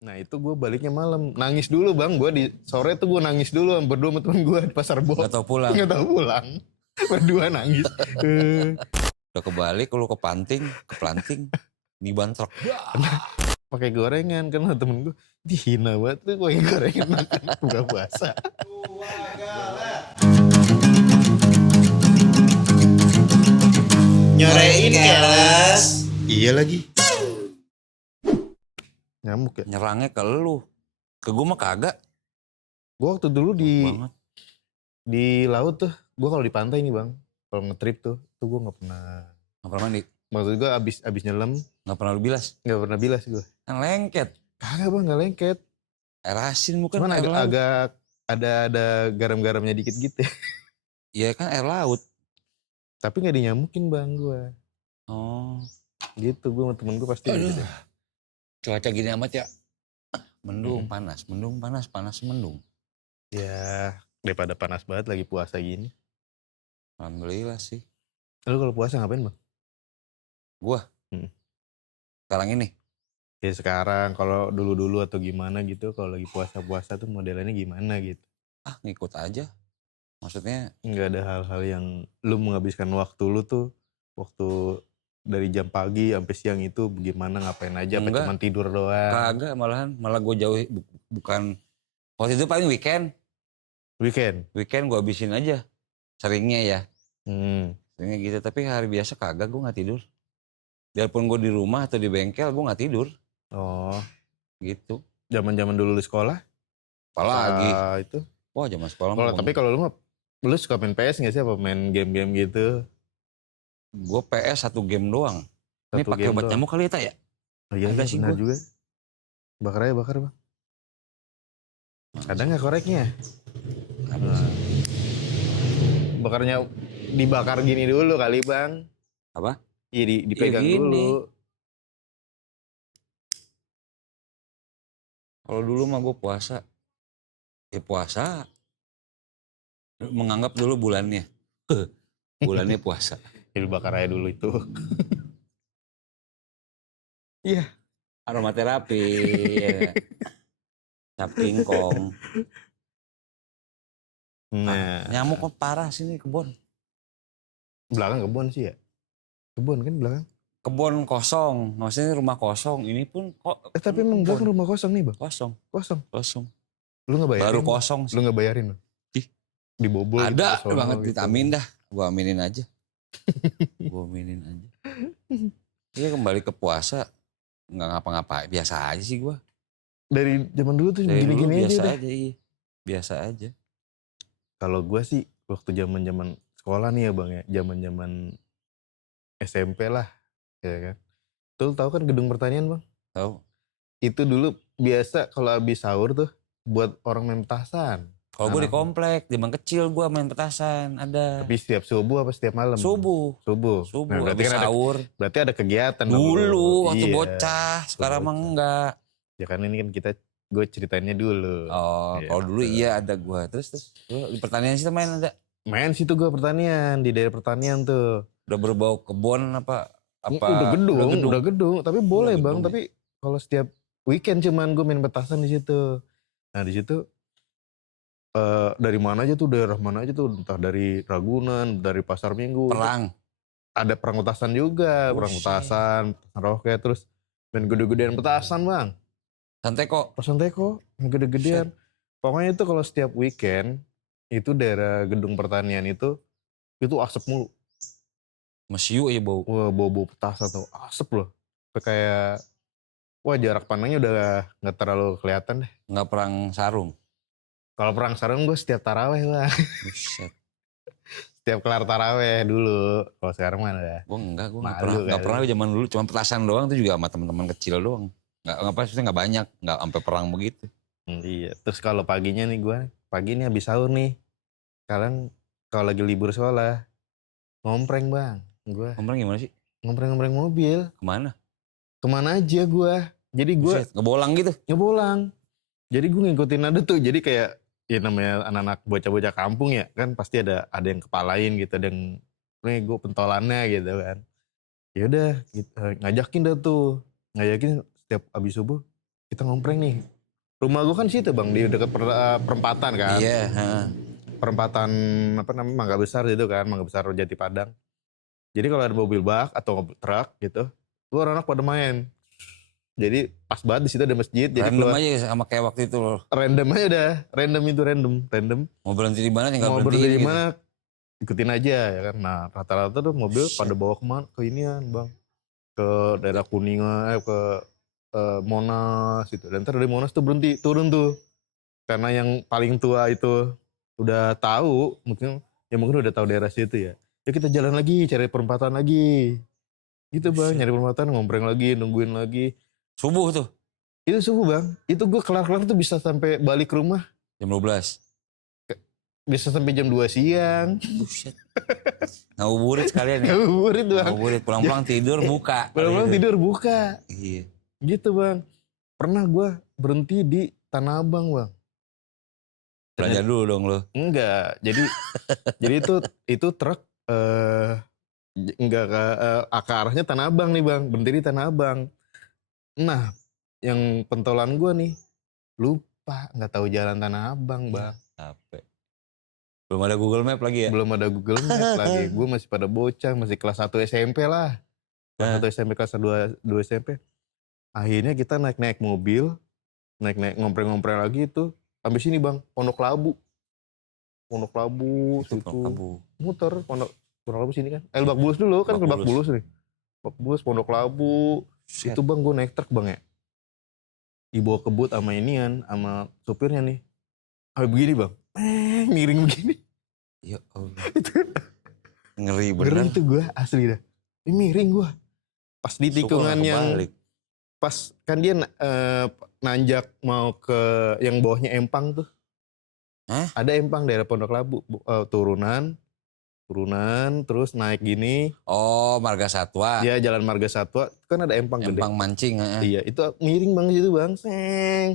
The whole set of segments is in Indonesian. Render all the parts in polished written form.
Nah itu gue baliknya malam. Nangis dulu bang. Gue di sore tuh gue nangis dulu berdua sama temen gue di pasar Bo. Gak tau pulang. Gak tau pulang. Berdua nangis. Udah kebalik lu ke planting. Di bantrok. Pakai gorengan kan temen gue. Dihina banget tuh pakai gorengan makan buka puasa. Nyorein keles. Iya lagi. Nyamuk ya. Nyerangnya ke lu. Ke gue mah kagak. Gue waktu dulu Banget. di laut tuh. Gue kalau di pantai nih bang. Kalau ngetrip tuh gue nggak pernah. Gak pernah mandi. Maksud gue abis nyelam. Gak pernah lu bilas. Nggak pernah bilas gue. Kan lengket. Kagak bang, nggak lengket. Air asin bukan Cuman air laut. agak ada garam-garamnya dikit gitu. Iya kan air laut. Tapi nggak dinyamukin bang gue. Oh. Gitu gue sama temen gue pasti gitu. Cuaca gini amat ya. Mendung panas. Mendung panas. Panas mendung. Ya daripada panas banget lagi puasa gini. Alhamdulillah sih. Lalu kalau puasa ngapain bang? Gua. Sekarang ini. Ya sekarang kalau dulu-dulu atau gimana gitu. Kalau lagi puasa-puasa tuh modelannya gimana gitu. Ngikut aja. Maksudnya. Nggak ada hal-hal yang lu menghabiskan waktu lu tuh. Waktu dari jam pagi sampai siang itu bagaimana ngapain aja. Apa cuma tidur doang? Kagak malahan. Malah gue jauh. Bukan. Waktu itu paling weekend. Weekend gue habisin aja. Seringnya ya. Seringnya gitu. Tapi hari biasa kagak gue gak tidur. Biarpun gue di rumah atau di bengkel gue gak tidur. Oh. Gitu. Zaman-zaman dulu di sekolah? Apalagi. Itu. Wah zaman sekolah. Tapi kalau lu mah. Lu suka main PS gak sih? Apa main game-game gitu? Gue PS satu game doang. Ini pakai obat nyamuk kali ya? Oh iya, ada sih benar gue. juga. Bakar bang. Ada gak koreknya? Ada. Bakarnya dibakar gini dulu kali bang. Apa? Iya dipegang dulu. Kalau dulu mah gue puasa. Ya puasa. Menganggap dulu bulannya. Bulannya puasa. Ya bakar aja dulu itu. Iya. Aromaterapi. Ya. Cap kingkong. Nah. Nyamuk kok parah sini kebun. Belakang kebun sih ya? Kebun kan belakang? Kebun kosong. Maksudnya rumah kosong. Ini pun kok. Tapi emang belakang rumah kosong nih bang? Kosong. Lu gak bayarin? Baru kosong sih. Lu gak bayarin bang? Dibobol. Ada gitu, banget gitu. Amin dah. Gua aminin aja. Iya kembali ke puasa. Nggak ngapa-ngapain. Biasa aja sih gua. Dari zaman dulu tuh gini-gini aja. Iya. Biasa aja. Kalau gua sih waktu zaman sekolah nih ya bang ya. Zaman SMP lah. Ya kan. Tuh tahu kan gedung pertanian bang? Tahu. Itu dulu biasa kalau habis sahur tuh buat orang main petasan. Kalau gue di komplek, di bang kecil gue main petasan, ada. Tapi setiap subuh apa setiap malam? Subuh. Nah, berarti kan sahur. Berarti ada kegiatan dulu waktu bocah, sekarang mah enggak. Ya kan ini kan gue ceritainnya dulu. Oh, ya, kalau dulu iya ada gue. Terus di pertanian situ main ada? Main situ gue pertanian, di daerah pertanian tuh. Udah berbau kebun apa? Udah gedung. Tapi boleh bang, tapi kalau setiap weekend cuman gue main petasan di situ. Nah di situ dari mana aja tuh, daerah mana aja tuh, entah dari Ragunan, dari Pasar Minggu. Perang. Ada perang petasan juga, petasan roket, terus main gede-gedean petasan bang. Santeko, main gede-gedean. Pokoknya itu kalau setiap weekend, itu daerah gedung pertanian itu asap mulu. Mesiu ya bau. Wah bau petasan tuh, asap loh. Kayak, wah jarak pandangnya udah gak terlalu kelihatan deh. Gak perang sarung? Kalau perang sarung gue setiap taraweh lah. Buset. Setiap kelar taraweh dulu. Kalau sekarang mana ya? Gue gak pernah zaman dulu. Cuma petasan doang tuh juga sama teman-teman kecil doang. Gak banyak. Gak sampai perang begitu. Iya. Terus kalau paginya nih gue. Pagi nih habis sahur nih. Sekarang kalau lagi libur sekolah. Ngompreng bang. Ngompreng gimana sih? Ngompreng mobil. Kemana aja gue. Jadi gue. Ngebolang gitu? Ngebolang. Jadi gue ngikutin ada tuh. Jadi kayak. Ya namanya anak-anak bocah-bocah kampung ya kan pasti ada yang kepalain gitu, ada yang nih gue pentolannya gitu kan. Ya udah gitu, ngajakin setiap abis subuh kita ngompreng nih. Rumah gue kan situ bang, di dekat perempatan kan. Iya. Perempatan apa namanya Mangga Besar gitu kan, Mangga Besar Jati Padang. Jadi kalau ada mobil bak atau truk gitu, tuh orang-orang pada main. Jadi pas banget di situ ada masjid. Jadi Random aja sama kayak waktu itu loh. Random aja udah, random. Mau berhenti di mana tinggal mau berhenti di gitu. mana ikutin aja ya kan. Nah rata-rata tuh mobil pada bawa kemana? Ke inian bang, ke daerah Kuningan, ke Monas gitu. Dan ntar dari Monas tuh berhenti turun tuh, karena yang paling tua itu udah tahu, mungkin udah tahu daerah situ ya. Ya kita jalan lagi, cari perempatan lagi. Gitu bang, nyari perempatan, ngompreng lagi, nungguin lagi. Subuh tuh? Itu subuh bang, itu gue kelar-kelar tuh bisa sampai balik ke rumah. Jam 12? Bisa sampai jam 2 siang. Buset. Ngabuburit sekalian ya? Ngabuburit bang. Ngabuburit, pulang-pulang tidur buka. Pulang-pulang tidur buka. Iya. Gitu bang. Pernah gue berhenti di Tanah Abang bang. Belajar dulu dong lo. Enggak, jadi itu truk enggak ke arahnya Tanah Abang nih bang, berhenti di Tanah Abang. Nah, yang pentolan gue nih lupa, nggak tahu jalan Tanah Abang bang. Capek. Belum ada Google Map lagi ya? Belum ada Google Map lagi. Gue masih pada bocah, masih kelas 1 SMP lah. Kelas 1 SMP, kelas 2 SMP. Akhirnya kita naik mobil, naik ngompreng-ngompreng lagi itu. Sampai sini bang, Pondok Labu situ. Muter Pondok Labu sini kan. Lebak Bulus dulu kan, Lebak Bulus nih. Lebak Bulus, Pondok Labu. Set. Itu bang gue naik truk bang ya. Dibawa kebut sama inian, sama supirnya nih. Sampai begini bang. Miring begini. Ya Allah. Ngeri bener. Ngeri itu gue asli dah. Ini miring gue. Pas di tikungan yang pas kan dia nanjak mau ke yang bawahnya Empang tuh. Ada Empang daerah Pondok Labu, turunan terus naik gini. Oh, Marga Satwa. Iya, Jalan Marga Satwa kan ada Empang gede. Empang mancing. Iya, itu miring bang situ bang. Seng.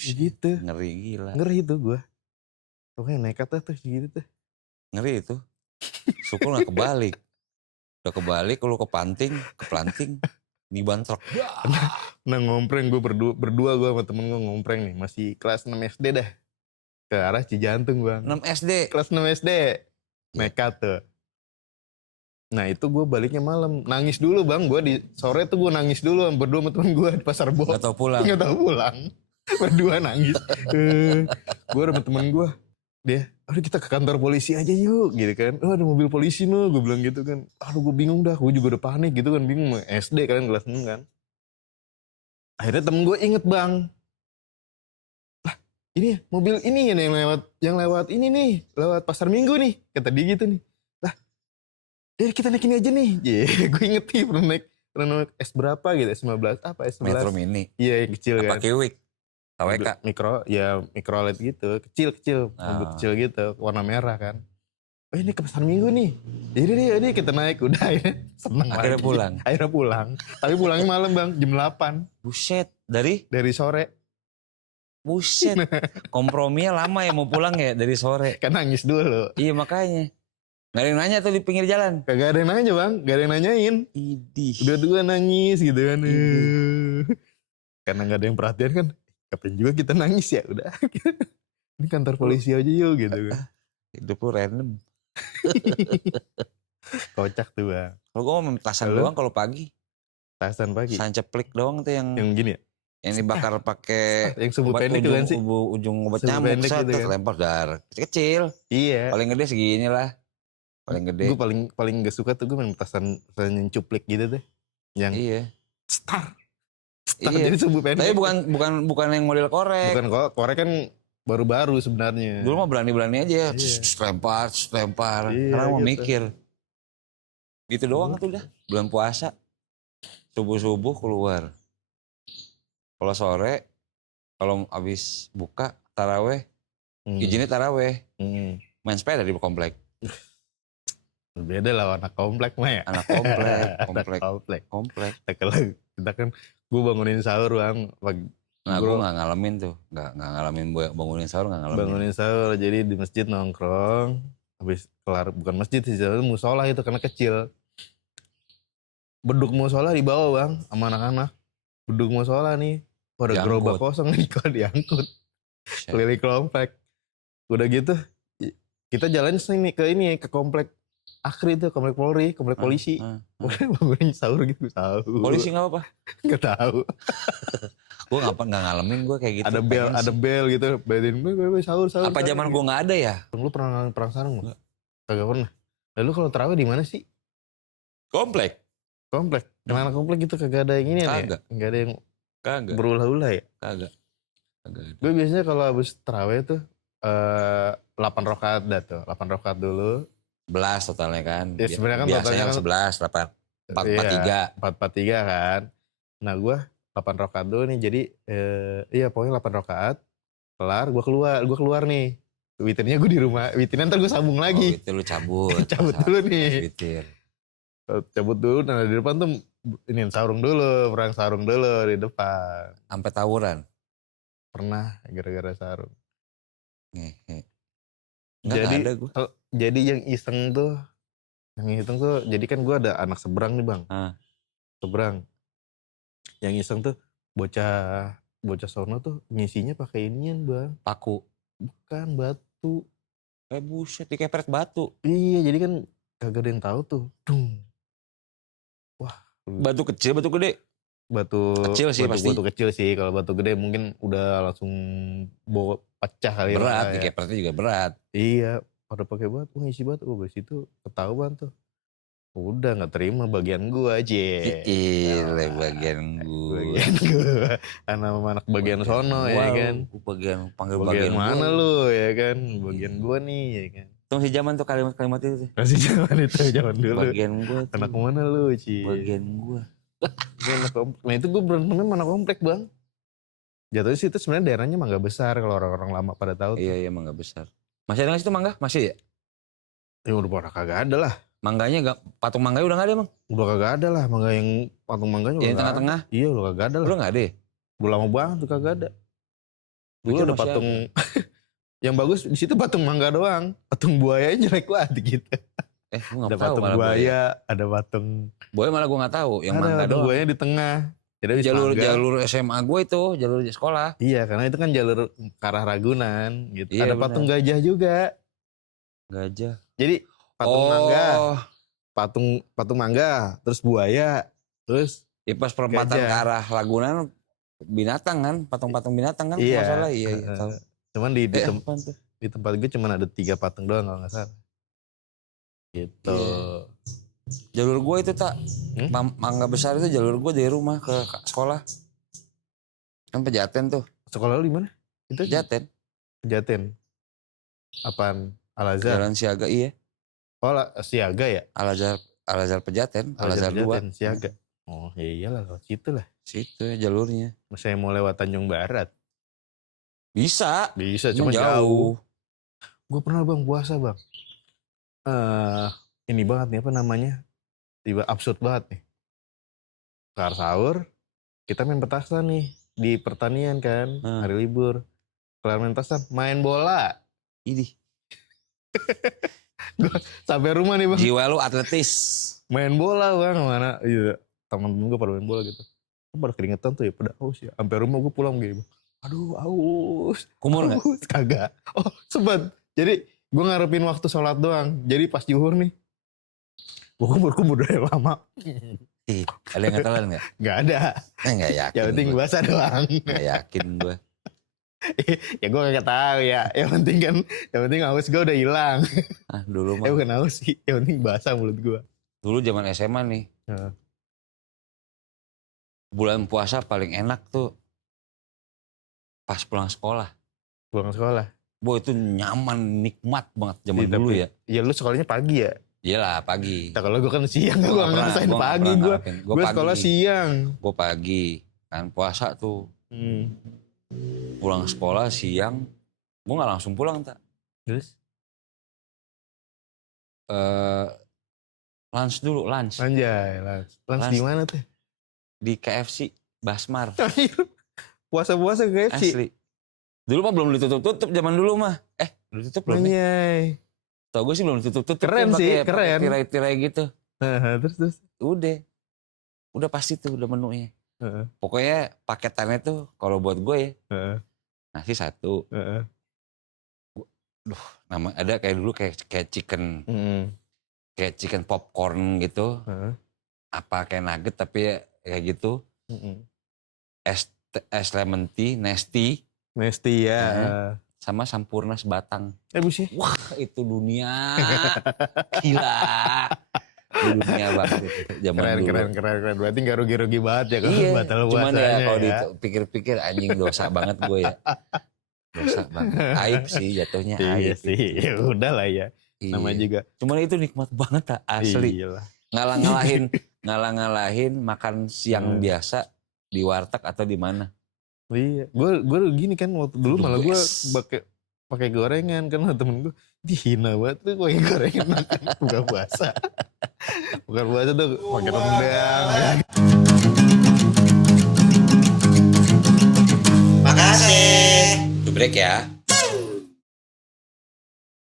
Gitu. Ngeri gila. Ngeri itu gue. Pokoknya nekat tuh gitu tuh. Ngeri itu. Syukur gak kebalik. Udah kebalik, lu keplanting. Di bantrok. Nah ngompreng gue berdua gue sama temen gue ngompreng nih. Masih kelas 6 SD dah. Ke arah Cijantung bang. 6 SD? Kelas 6 SD. Nekat tuh. Nah itu gue baliknya malam. Nangis dulu bang. Gue di sore tuh gue nangis dulu berdua sama temen gue di Pasar Bo. Gak tau pulang? Gak tau pulang. Berdua nangis. Gue sama temen gue. Dia, aduh kita ke kantor polisi aja yuk gitu kan. Oh ada mobil polisi no, gue bilang gitu kan. Aduh gue bingung dah, gue juga udah panik gitu kan. Bingung, SD kan kelas 6 kan. Akhirnya temen gue inget bang. Lah ini mobil ini yang lewat ini nih. Lewat Pasar Minggu nih, kata dia gitu nih. Lah kita naik ini aja nih. Gue inget nih pernah naik S berapa gitu, S15 apa S11. Metro Mini? Iya yang kecil kan. Apa Kiwik? KWK? Mikrolet gitu, kecil, mobil kecil gitu, warna merah kan. Oh ini ke Pasar Minggu nih, jadi kita naik, udah ya, seneng Akhirnya lagi. pulang? Akhirnya pulang, tapi pulangnya malam bang, jam 8. Buset, dari sore. Buset, komprominya lama ya mau pulang ya dari sore. Kan nangis dulu. Iya makanya. Gak ada yang nanya tuh di pinggir jalan? Kagak ada yang nanya bang, gak ada yang nanyain. Idih. Udah nangis gitu kan. Karena gak ada yang perhatian kan. Kapan juga kita nangis ya udah. Ini kantor polisi aja yuk gitu kan. Hidup lu random. Kocak tuh bang. Kalau gue mau petasan doang kalau pagi. Petasan pagi. Sanceplik doang tuh yang gini ya. Yang dibakar pakai yang subuh pendek kan sih. Ujung obat nyamuk gitu kan. Lempar dar. Kecil. Iya. Paling gede segini lah. Paling gede. Gue paling gak suka tuh gue main petasan yang cuplik gitu deh. Yang iya. Star iya. Jadi subuh pendek. Tapi bukan yang model korek. Bukan korek kan baru-baru sebenarnya. Dulu mah berani-berani aja. Iya. Lempar. Iya, Karena mau gitu. mikir. Gitu doang tuh dah. Bulan puasa. Subuh-subuh keluar. Kalau sore, kalau abis buka taraweh, izinnya taraweh. Main sepeda di komplek. Beda lah anak komplek mah ya. Anak komplek. Kita kan gue bangunin sahur bang. Nah gue gak ngalamin tuh. Gak ngalamin bangunin sahur, gak ngalamin. Bangunin sahur jadi di masjid nongkrong. Habis kelar, bukan masjid sih, musola itu karena kecil. Beduk musola di bawah bang sama anak-anak. Beduk musola nih. Udah gerobak kosong nih kalau diangkut. Keliling komplek. Udah gitu kita jalan ke komplek Akri itu, komplek Polri, komplek polisi. Bangunin sahur gitu, sahur. Polisi nggak apa? Nggak tahu. Gue nggak ngalamin gue kayak gitu. Ada bel gitu, belin sahur. Apa zaman gue nggak ada ya? Lu pernah perang sarung nggak? Kagak pernah. Lalu kalau tarawih di mana sih? Komplek. Kenapa komplek gitu kagak ada yang ini ya? Nggak ada yang berulah-ulah ya? Kagak. Gue biasanya kalau habis tarawih tuh 8 rakaat dah tuh, 8 rakaat dulu. 11 totalnya kan. Ya, sebenarnya kan biasanya 11, 443 kan. Nah gue 8 rakaat dulu nih, jadi pokoknya 8 rakaat. Kelar, gue keluar nih. Witirnya gue di rumah, witirnya ntar gue sambung lagi. Witir lu cabut. Cabut dulu nih. Witir. Cabut dulu, nah di depan tuh ini perang sarung dulu di depan. Sampai tawuran? Pernah, gara-gara sarung. Jadi yang iseng tuh, jadi kan gue ada anak seberang nih bang. Seberang. Yang iseng tuh bocah sono tuh ngisinya pakai inian bang. Paku? Bukan, batu. Buset, dikepret batu. Iya, jadi kan kagak ada yang tahu tuh. Dung. Wah. Batu kecil, batu gede? Batu kecil sih pasti. Batu kecil sih, kalau batu gede mungkin udah langsung pecah kali. Berat, dikepretnya juga berat. Iya, pada pakai batu, ngisi batu. Dari situ ketahuan tuh. Udah gak terima bagian gua aja. Bagian gua. Anak bagian sono ya kan. Panggil bagian mana lu ya kan. Bagian gua nih ya kan. Itu masih zaman tuh kalimat-kalimat itu. Masih zaman dulu. Bagian gua tuh. Anak mana lu Ci. Bagian gua. Nah itu gue berenangnya mana komplek bang. Jatuhnya sih itu sebenarnya daerahnya mangga besar kalau orang-orang lama pada tahu. Iya mangga besar. Masih ada nggak situ mangga? Masih ya? Ya udah pada kagak ada lah. Mangganya patung mangganya udah nggak ada bang? Udah kagak ada lah, mangga yang patung mangganya udah. Yang tengah-tengah? Iya udah kagak ada lah. Udah nggak ada? Udah lama banget tuh kagak ada. Dulu ada patung yang bagus di situ patung mangga doang. Patung buaya jelek banget gitu. Gue nggak tahu. Ada patung buaya, ada patung. Buaya malah gue nggak tahu. Yang mangga doang. Buaya di tengah. Jadi jalur SMA gue itu, jalur sekolah. Iya, karena itu kan jalur ke arah Ragunan gitu. Iya, ada patung gajah juga. Gajah. Jadi patung mangga, terus buaya, terus pas perempatan ke arah Ragunan binatang kan, patung-patung binatang kan. Iya. Masalah iya tahu. Cuman di tempat gue cuman ada 3 patung doang kalau nggak salah. Gitu. Yeah. Jalur gue itu mangga besar itu jalur gue dari rumah ke sekolah. Kan Pejaten tuh. Sekolah lu di mana? Itu Pejaten. Apaan? Al-Azhar. Jalan Siaga iya. Oh, Siaga ya? Al-Azhar Pejaten, Al-Azhar 2. Siaga. Oh, ya iyalah kalau situ lah. Situ jalurnya. Saya mau lewat Tanjung Barat. Bisa, cuma jauh. Gue pernah bang puasa bang. Ini banget nih apa namanya? Tiba absurd banget nih. Kelar sahur, kita main petasan nih di pertanian kan, hari libur. Kelar main petasan, main bola. Ini. Gue sampai rumah nih bang. Jiwa lu atletis. Main bola bang, mana? Iya, teman-teman gue pada main bola gitu. Pada keringetan tuh ya, pada aus ya. Sampai rumah gue pulang gitu. Aduh, aus. Kumur nggak? Kagak. Oh, sempat. Jadi gue ngarepin waktu sholat doang. Jadi pas zuhur nih, gue kumur dari lama. Ada yang ngetelan nggak? Nggak ada. Nggak yakin. Yang penting basah doang. Nggak yakin gue. Ya gue kagak tahu ya. Yang penting haus gue udah hilang. Dulu mah. Bukan haus sih. Yang penting basah mulut gue. Dulu zaman SMA nih. Bulan puasa paling enak tuh pas pulang sekolah. Pulang sekolah? Itu nyaman, nikmat banget zaman dulu ya. Iya lu sekolahnya pagi ya? Iyalah pagi. Nah, kalau gue kan siang, gue gak ngerasain pagi gue. Gue sekolah siang. Gue pagi, kan puasa tuh. Pulang sekolah siang, gue gak langsung pulang tak. Terus? Lunch dulu, lunch. Anjay, lunch di mana tuh? Di KFC, Basmar. Puasa-puasa KFC? Asli. Dulu mah belum ditutup-tutup zaman dulu mah. Udah tutup belum ya? Tau gue sih belum ditutup-tutup. Keren sih, keren. Tirai-tirai gitu. Terus? Udah pasti tuh, udah menunya. Pokoknya paketannya tuh kalau buat gue ya, nasi 1. Nama ada kayak dulu kayak chicken, kayak chicken popcorn gitu, apa kayak nugget tapi ya, kayak gitu, es lemon tea, Nesty ya, sama Sampurna sebatang. Buset. Wah itu dunia, gila, dunia banget itu zaman dulu. Keren. Berarti nggak rugi-rugi banget ya kalau Iya, batal cuman puasanya ya kalau ya. dipikir-pikir anjing dosa banget gue ya. Dosa banget. Aib sih jatuhnya Iya aib. sih, ya udah lah ya. Iya. Namanya juga. Cuman itu nikmat banget tak asli. Iyalah. Ngalah-ngalahin makan siang biasa di warteg atau di mana. Iya, gue gini kan waktu dulu malah gue pakai gorengan kan temen gue dihina banget tuh pakai gorengan makan buka puasa. Bukan puasa tuh pakai rendang. Makasih. Break ya.